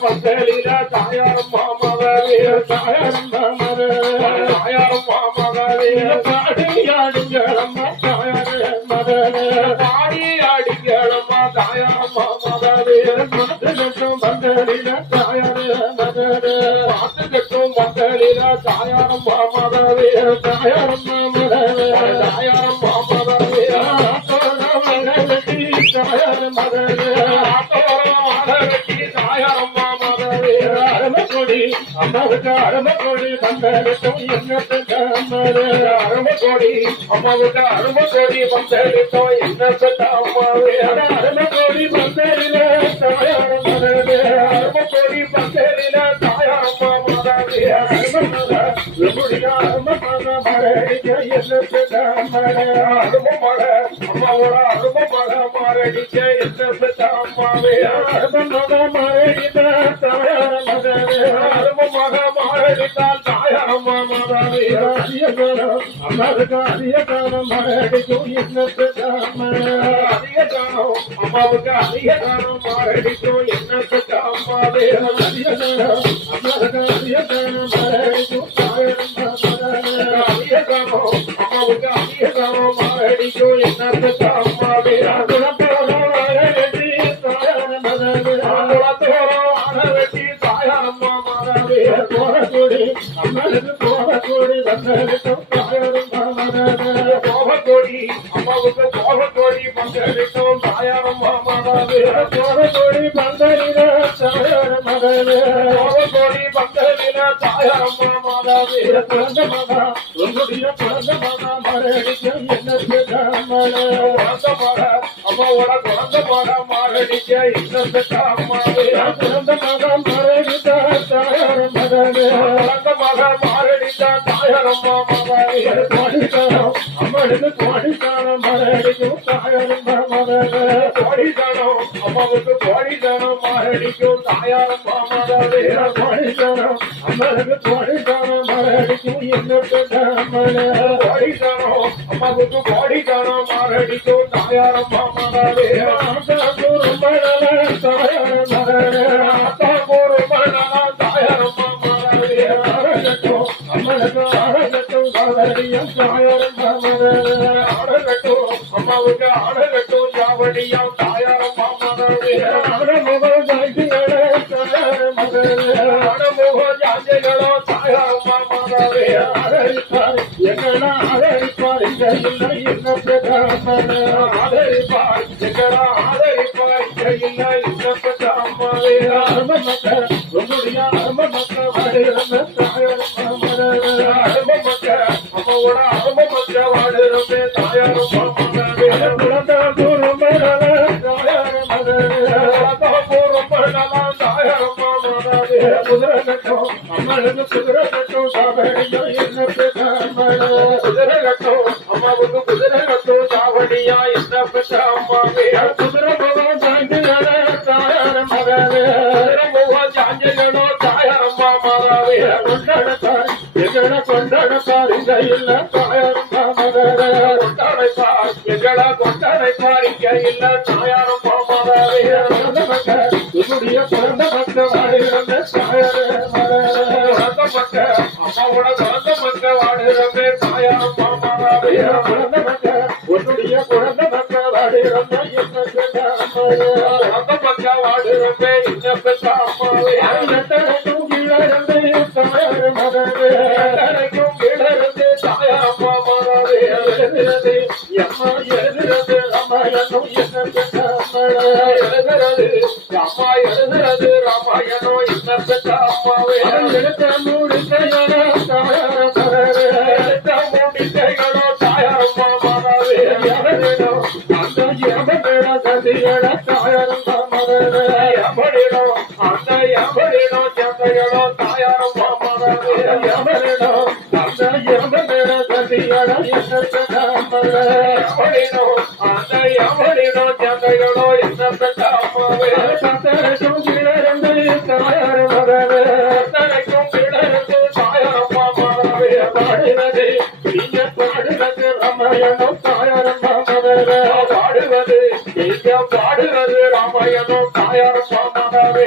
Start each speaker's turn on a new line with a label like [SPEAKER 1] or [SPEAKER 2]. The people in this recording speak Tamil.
[SPEAKER 1] பந்தலில தாயாரம் மாமகவே தாயாரம் மாமகவே தாயாரம் மாமகவே பாடி ஆடுங்களம்மா தாயாரம் மகவே பாடி ஆடுங்களம்மா தாயாரம் மாமகவே மந்தலிலும் பந்தலில தாயாரம் மகவே பாட்டுக்கும் பந்தலில தாயாரம் மாமகவே தாயாரம் மாமகவே தாயாரம் மாமகவே தாயாரம் மகவே அரமக்கொடி அம்மாவுக்கு அரமக்கொடி பந்தளித்தோம் என்ன கோடி அம்மாவுக்கு அரமக்கொடி பந்தளித்தோம் என்ன அம்மாவே அரமக்கொடி பந்தலில தாயாரம் மகவே அரமக்கொடி பந்தலில தாயாரம் மாமாவே அரமக்கொடி அரமக்கொடி மரடிக்க என்ன அருமமட அம்மாவோட அருமமட மாரடிக்க என்ன அம்மாவே அருமமட மாரடிக்க தாயாரம் را مرتو انيتا ماسو عمل ماري ٿو கோரக்கூடி அம்மாவுக்கு கோரக்கூடி வந்தளிக்கும் தாயாரம் மாமாவே கோரக்கூடி பந்தலில தாயாரம் மகவே கோரக்கூடி பந்தலில தாயாரம் மாமாவே பிறந்த மகா உன்னுடைய பிறந்த மகா மரடிக்கும் பிறந்த மகா அம்மாவோட பிறந்த மகா மரடிக்க பிறந்த மகா மரடித்த தாயாரம் பிறந்த மகா அம்மாவுக்கு கோடிக்காரம் மரடிக்கும் தாயாரம் கோடிக்காரம் அம்மாவுக்கு கோடிக்காரம் மரடிக்கும் தாயாரம் மரடிக்கும் என்ன அம்மாவுக்கு மரடிக்கும் தாயாரம் மாமாவே அம்மாவுக்கு ஆரகட்டும் காவடியும் தாயாரம் மாமாவே ஆரகட்டும் அம்மாவுக்கு ஆரகட்டும் ஜாதிகளோ தாயாரம் மாமாவே ஆதரிப்பார் எங்களா ஆதரிப்பார் இங்க இல்லை என்ன பிரதாமனே ஆதரிப்பார் எங்களா ஆதரிப்பார் இங்க இல்லை என்ன பிரதாமனே அரும மக்கள் உங்களுடைய அரும மக்கள் தாயாரம் மாமாவே அரும மக்கள் அம்மாவோட அரும மக்கள் வாடுகிற தாயாரம் மாமாவே குழந்தை தூரம் தாயாரம் மகவே தூரம் தாயாரம் மாமாவே குதிரை கட்டும் அம்மாவுக்கு குதிரை கட்டும் சாவடியா என்ன பிரதாமனே குதிரை கட்டும் அம்மாவுக்கு குதிரை கட்டும் சாவடியா என்ன பிரதாமாவே குதிரை பகவான் சாஞ்சிகளே தாயாரம் மகவே குதிரை பகவான் சாஞ்சிகளோ தாயாரம் மாமாவே கொண்டாடத்தார் எங்கட கொண்டாடத்தார் இங்க இல்ல தாயாரம் மாமகவே கொண்டாடைத்தார் எங்கட கொண்டாடைத்தார் இங்க இல்ல தாயாரம் மாமாவே பிறந்த மக்கள் உன்னுடைய பிறந்த மக்கள் அம்மாவோட பிறந்த பிறந்த உன்னுடைய பிறந்த பிறந்த அம்மாவே எழுதுறது அம்மா என்னும் என்ன எழுதுறது அம்மா எழுதுறது ராமாயணம் என்ன அம்மாவே எழுத்த முடிக்கைகளோ தாயாரம் எழுத்த முடிக்கைகளோ தாயாரம் மாமாவே எழுதிடும் அந்த எவனிட கதிகள தாயாரம் மாமாவே எவனிடம் அந்த எவனிடம் ஜந்தைகளோ என்ன அம்மாவே சத்தரைக்கும் கீழருந்து தாயாரம் மகவே சத்தரைக்கும் கீழருந்து தாயாரம் மாமாவே பாடுவது நீங்க பாடுவது ராமாயணம் தாயாரம் மாமாவே பாடுவது நீங்க பாடுவது ராமாயணம் தாயாரம் மாமாவே